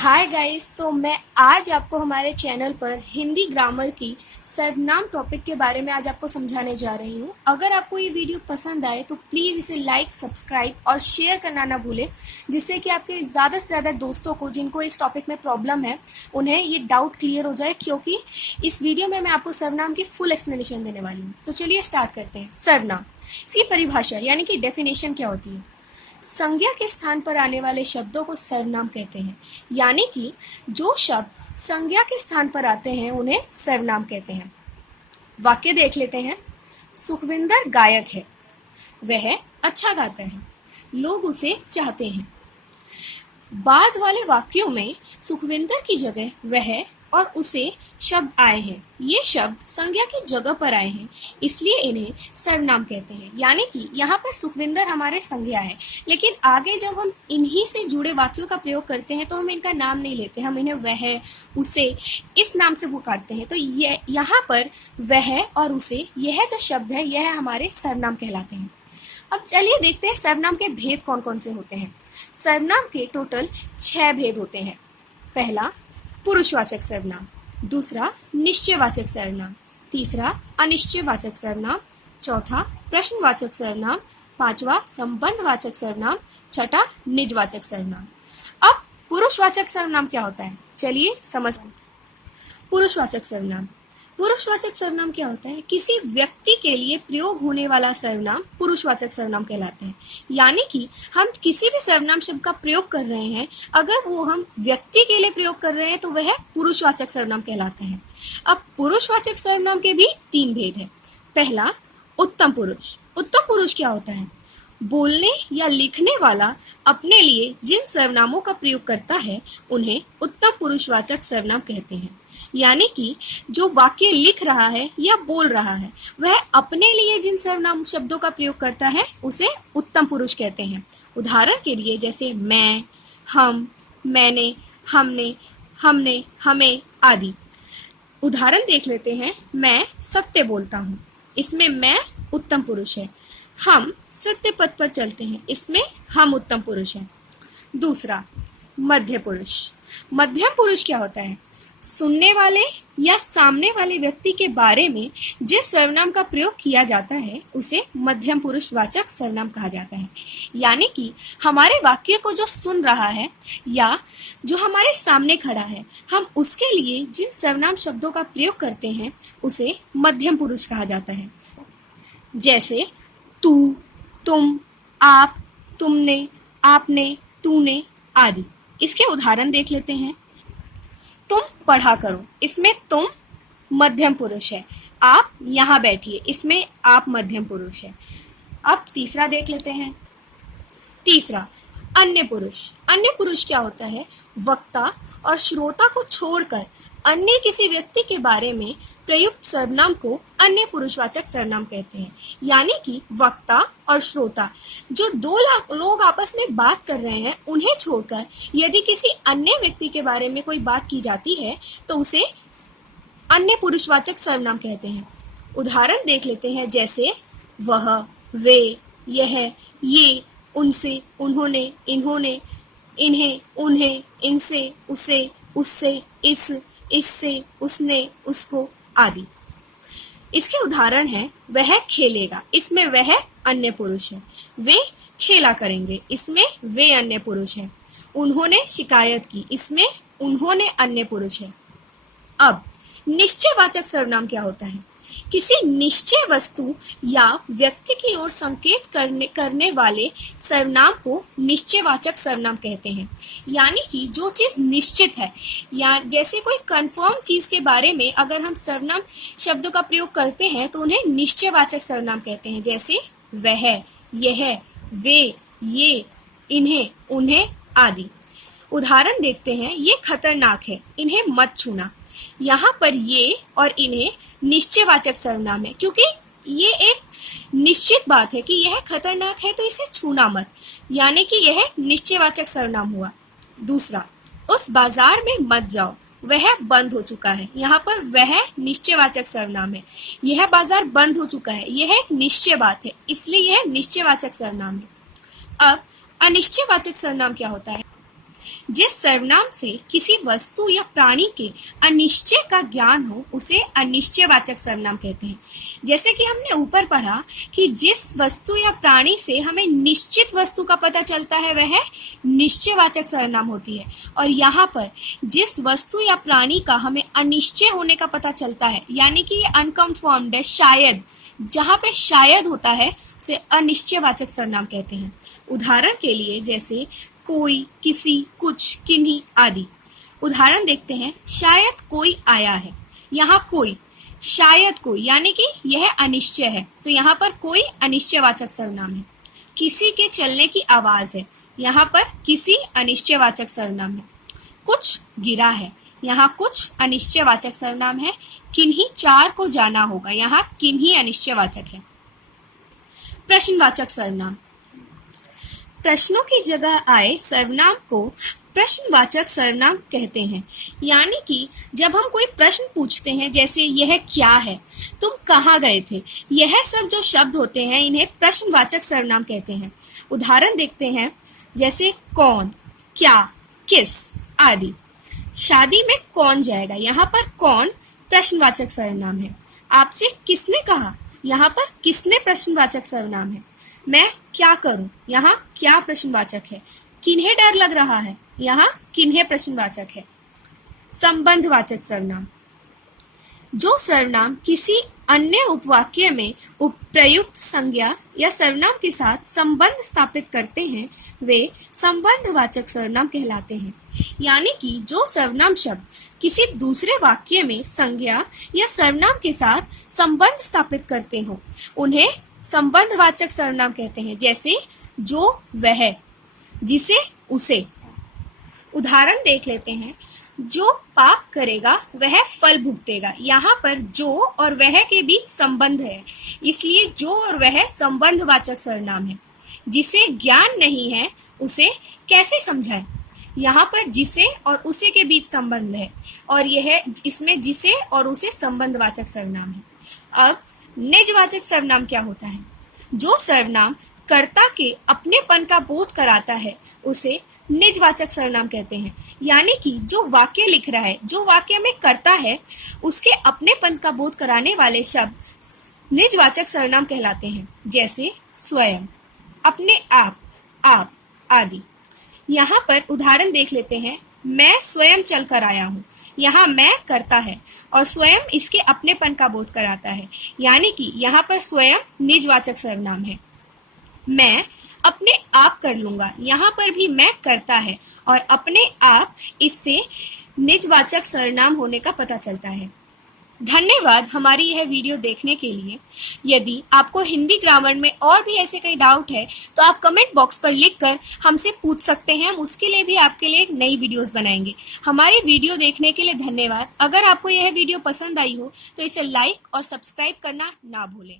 Hi guys. तो मैं आज आपको हमारे चैनल पर हिंदी ग्रामर की सर्वनाम टॉपिक के बारे में आज आपको समझाने जा रही हूँ। अगर आपको ये वीडियो पसंद आए तो प्लीज़ इसे लाइक, सब्सक्राइब और शेयर करना ना भूलें, जिससे कि आपके ज़्यादा से ज़्यादा दोस्तों को जिनको इस टॉपिक में प्रॉब्लम है उन्हें ये डाउट क्लियर हो जाए, क्योंकि इस वीडियो में मैं आपको सर्वनाम की फुल एक्सप्लेनेशन देने वाली हूँ। तो चलिए स्टार्ट करते हैं। सर्वनाम, इसकी परिभाषा यानी कि डेफिनेशन क्या होती है। संज्ञा के स्थान पर आने वाले शब्दों को सर्वनाम कहते हैं, यानी कि जो शब्द संज्ञा के स्थान पर आते हैं उन्हें सर्वनाम कहते हैं। वाक्य देख लेते हैं। सुखविंदर गायक है, वह अच्छा गाता है, लोग उसे चाहते हैं। बाद वाले वाक्यों में सुखविंदर की जगह वह और उसे शब्द आए हैं। ये शब्द संज्ञा की जगह पर आए हैं, इसलिए इन्हें सर्वनाम कहते हैं। यानी कि यहाँ पर सुखविंदर हमारे संज्ञा है, लेकिन आगे जब हम इन्हीं से जुड़े वाक्यों का प्रयोग करते हैं तो हम इनका नाम नहीं लेते, हम इन्हें वह, उसे इस नाम से पुकारते हैं। तो ये यहाँ पर वह और उसे, यह जो शब्द है यह हमारे सर्वनाम कहलाते हैं। अब चलिए देखते हैं सर्वनाम के भेद कौन कौन से होते हैं। सर्वनाम के टोटल 6 भेद होते हैं। पहला, पुरुषवाचक सर्वनाम। दूसरा, निश्चयवाचक सर्वनाम। तीसरा, अनिश्चयवाचक सर्वनाम। चौथा, प्रश्नवाचक सर्वनाम। पांचवा, संबंधवाचक सर्वनाम। छठा, निजवाचक सर्वनाम। अब पुरुषवाचक सर्वनाम क्या होता है, चलिए समझते हैं। पुरुषवाचक सर्वनाम। पुरुषवाचक सर्वनाम क्या होता है? किसी व्यक्ति के लिए प्रयोग होने वाला सर्वनाम पुरुषवाचक सर्वनाम कहलाते हैं। यानी कि हम किसी भी सर्वनाम शब्द का प्रयोग कर रहे हैं, अगर वो हम व्यक्ति के लिए प्रयोग कर रहे हैं तो वह पुरुषवाचक सर्वनाम कहलाते हैं। अब पुरुषवाचक सर्वनाम के भी 3 भेद हैं। पहला, उत्तम पुरुष। उत्तम पुरुष क्या होता है? बोलने या लिखने वाला अपने लिए जिन सर्वनामों का प्रयोग करता है उन्हें उत्तम पुरुषवाचक सर्वनाम कहते हैं। यानी कि जो वाक्य लिख रहा है या बोल रहा है वह अपने लिए जिन सर्वनाम शब्दों का प्रयोग करता है उसे उत्तम पुरुष कहते हैं। उदाहरण के लिए जैसे मैं, हम, मैंने, हमने, हमने, हमें आदि। उदाहरण देख लेते हैं। मैं सत्य बोलता हूँ, इसमें मैं उत्तम पुरुष है। हम सत्य पथ पर चलते हैं, इसमें हम उत्तम पुरुष है। दूसरा, मध्य पुरुष। मध्यम पुरुष क्या होता है? सुनने वाले या सामने वाले व्यक्ति के बारे में जिस सर्वनाम का प्रयोग किया जाता है उसे मध्यम पुरुषवाचक सर्वनाम कहा जाता है। यानी कि हमारे वाक्य को जो सुन रहा है या जो हमारे सामने खड़ा है, हम उसके लिए जिन सर्वनाम शब्दों का प्रयोग करते हैं उसे मध्यम पुरुष कहा जाता है। जैसे तू, तुम, आप, तुमने, आपने, तूने आदि। इसके उदाहरण देख लेते हैं। तुम पढ़ा करो, इसमें तुम मध्यम पुरुष है। आप यहाँ बैठिए, इसमें आप मध्यम पुरुष है। अब तीसरा देख लेते हैं। तीसरा, अन्य पुरुष। अन्य पुरुष क्या होता है? वक्ता और श्रोता को छोड़कर अन्य किसी व्यक्ति के बारे में प्रयुक्त सर्वनाम को अन्य पुरुषवाचक सर्वनाम कहते हैं। यानी कि वक्ता और श्रोता जो 2 लोग आपस में बात कर रहे हैं उन्हें छोड़कर यदि किसी अन्य व्यक्ति के बारे में कोई बात की जाती है तो उसे अन्य पुरुषवाचक सर्वनाम कहते हैं। उदाहरण देख लेते हैं। जैसे वह, वे, यह, ये, उनसे, उन्होंने, इन्होंने, इन्हें, उन्हें, इनसे, उसे, उससे, इससे, उसने, उसको आदि। इसके उदाहरण हैं। वह खेलेगा, इसमें वह अन्य पुरुष है। वे खेला करेंगे, इसमें वे अन्य पुरुष है। उन्होंने शिकायत की, इसमें उन्होंने अन्य पुरुष है। अब निश्चयवाचक सर्वनाम क्या होता है? किसी निश्चय वस्तु या व्यक्ति की ओर संकेत करने वाले सर्वनाम को निश्चयवाचक सर्वनाम कहते हैं। यानी कि जो चीज निश्चित है, या जैसे कोई कंफर्म चीज के बारे में अगर हम सर्वनाम शब्दों का प्रयोग करते हैं तो उन्हें निश्चयवाचक सर्वनाम कहते हैं। जैसे वह, यह, वे, ये, इन्हें, उन्हें आदि। उदाहरण देखते हैं। ये खतरनाक है, इन्हें मत छूना। यहाँ पर ये और इन्हें निश्चयवाचक सर्वनाम है, क्योंकि ये एक निश्चित बात है कि यह खतरनाक है तो इसे छूना मत, यानी कि यह निश्चयवाचक सर्वनाम हुआ। दूसरा, उस बाजार में मत जाओ, वह बंद हो चुका है। यहाँ पर वह निश्चयवाचक सर्वनाम है, यह बाजार बंद हो चुका है, यह एक निश्चय बात है, इसलिए यह निश्चयवाचक सर्वनाम है। अब अनिश्चयवाचक सर्वनाम क्या होता है? जिस सर्वनाम से किसी वस्तु या प्राणी के अनिश्चय का ज्ञान हो उसे अनिश्चयवाचक सर्वनाम कहते हैं। जैसे कि हमने ऊपर पढ़ा कि जिस वस्तु या प्राणी से हमें निश्चित वस्तु का पता चलता है वह निश्चयवाचक सर्वनाम होती है, और यहाँ पर जिस वस्तु या प्राणी का हमें अनिश्चय होने का पता चलता है, यानी कि ये अनकन्फर्म्ड है, शायद, जहाँ पे शायद होता है उसे अनिश्चयवाचक सर्वनाम कहते हैं। उदाहरण के लिए जैसे कोई, किसी, कुछ, किन्हीं आदि। उदाहरण देखते हैं। शायद कोई आया है। यहाँ कोई, शायद कोई, यानी कि यह अनिश्चय है, तो यहाँ पर कोई अनिश्चयवाचक सर्वनाम है। किसी के चलने की आवाज है, यहाँ पर किसी अनिश्चयवाचक सर्वनाम है। कुछ गिरा है, यहाँ कुछ अनिश्चयवाचक सर्वनाम है। किन्हीं 4 को जाना होगा, यहाँ किन्हीं अनिश्चयवाचक है। प्रश्नवाचक सर्वनाम। प्रश्नों की जगह आए सर्वनाम को प्रश्नवाचक सर्वनाम कहते हैं। यानी कि जब हम कोई प्रश्न पूछते हैं, जैसे यह क्या है, तुम कहाँ गए थे, यह सब जो शब्द होते हैं इन्हें प्रश्नवाचक सर्वनाम कहते हैं। उदाहरण देखते हैं, जैसे कौन, क्या, किस आदि। शादी में कौन जाएगा, यहाँ पर कौन प्रश्नवाचक सर्वनाम है। आपसे किसने कहा, यहाँ पर किसने प्रश्नवाचक सर्वनाम है। मैं क्या करूं, यहाँ क्या प्रश्नवाचक है। किन्हें डर लग रहा है, यहाँ किन्हें प्रश्नवाचक है। संबंधवाचक सर्वनाम। जो सर्वनाम किसी अन्य उपवाक्य में प्रयुक्त संज्ञा या सर्वनाम के साथ संबंध स्थापित करते हैं वे संबंधवाचक सर्वनाम कहलाते हैं। यानी कि जो सर्वनाम शब्द किसी दूसरे वाक्य में संज्ञा या सर्वनाम के साथ संबंध स्थापित करते हो उन्हें संबंधवाचक सर्वनाम कहते हैं। जैसे जो, वह, जिसे, उसे। उदाहरण देख लेते हैं। जो पाप करेगा वह फल भुगतेगा। यहाँ पर जो और वह के बीच संबंध है, इसलिए जो और वह संबंधवाचक सर्वनाम है। जिसे ज्ञान नहीं है उसे कैसे समझाएं। यहाँ पर जिसे और उसे के बीच संबंध है, और यह इसमें जिसे और उसे संबंधवाचक सर्वनाम है। अब निजवाचक सर्वनाम क्या होता है। जो सर्वनाम कर्ता के अपनेपन का बोध कराता है उसे निजवाचक सर्वनाम कहते हैं। यानी कि जो वाक्य लिख रहा है, जो वाक्य में कर्ता है, उसके अपनेपन का बोध कराने वाले शब्द निजवाचक सर्वनाम कहलाते हैं। जैसे स्वयं, अपने आप आदि। यहाँ पर उदाहरण देख लेते हैं। मैं स्वयं चल कर आया हूँ। यहाँ मैं कर्ता है और स्वयं इसके अपनेपन का बोध कराता है, यानी कि यहाँ पर स्वयं निजवाचक सर्वनाम है। मैं अपने आप कर लूंगा, यहाँ पर भी मैं करता है और अपने आप इससे निजवाचक सर्वनाम होने का पता चलता है। धन्यवाद हमारी यह वीडियो देखने के लिए। यदि आपको हिंदी ग्रामर में और भी ऐसे कई डाउट है तो आप कमेंट बॉक्स पर लिखकर हमसे पूछ सकते हैं। हम उसके लिए भी आपके लिए एक नई वीडियोस बनाएंगे। हमारी वीडियो देखने के लिए धन्यवाद। अगर आपको यह वीडियो पसंद आई हो तो इसे लाइक और सब्सक्राइब करना ना भूलें।